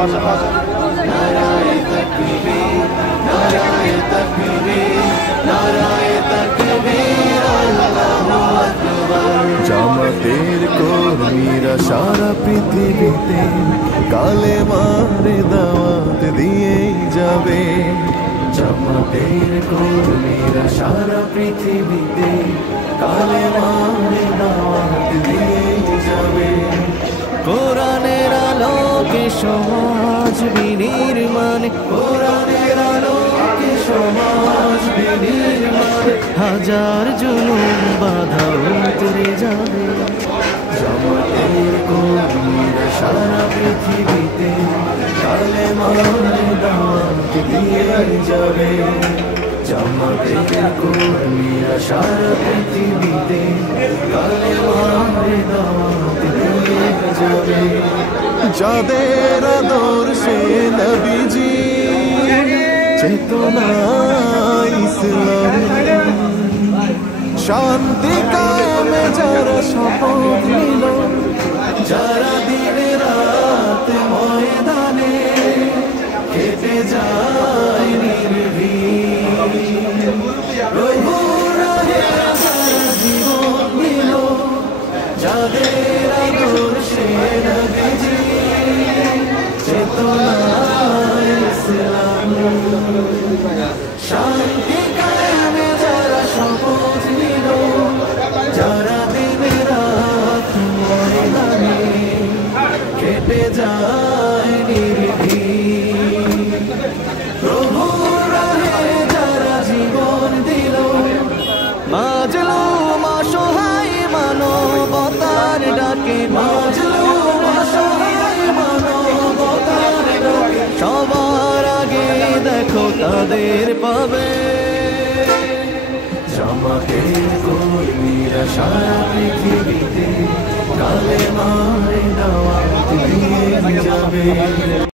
নারায়ে তাকবীর, নারায়ে তাকবীর, নারায়ে তাকবীর, আল্লাহু আকবার। জামাতের কর্মীরা সারা পৃথিবীতে কালেমার দাওয়াত দিয়েই যাবে। জামাতের কর্মীরা সারা পৃথিবীতে কালেমার দাওয়াত দিয়েই যাবে। কোরআনের আলোকে সমাজ বিনির্মাণ, কোরআনের আলোকে সমাজ বিনির্মাণ, হাজার জুলুম বাধা উতরে যাবে। জামাতের কর্মীরা সারা পৃথিবীতে কালেমার দাওয়াত দিয়ে যাবে। জামাতের কর্মীরা সারা পৃথিবীতে কালেমার দাওয়াত দিয়ে যাবে। যাদের আদর্শে নবীজি চেতনা ইসলাম, শান্তি কায়েমে যারা শপথ নিল, যারা দিনে রাত ময়দানে কেটে যায় নির্ভীক, প্রভুর রাহে যারা জীবন দিল, যাদের আদর্শে নবীজি চেতনা ইসলাম, শান্তি কায়েমে যারা শপথ নিল, যারা দিনে রাত ময়দানে কেটে যায় নির্ভীক, প্রভুর রাহে যারা জীবন দিল, মাজলুম অসহায় মানবতার ডাকে, মাজলুম অসহায় মানবতার ডাকে, সবার আগে দেখো তাদের পাবে। জামাতের কর্মীরা সারা পৃথিবীতে কালেমার দাওয়াত দিয়ে যাবে।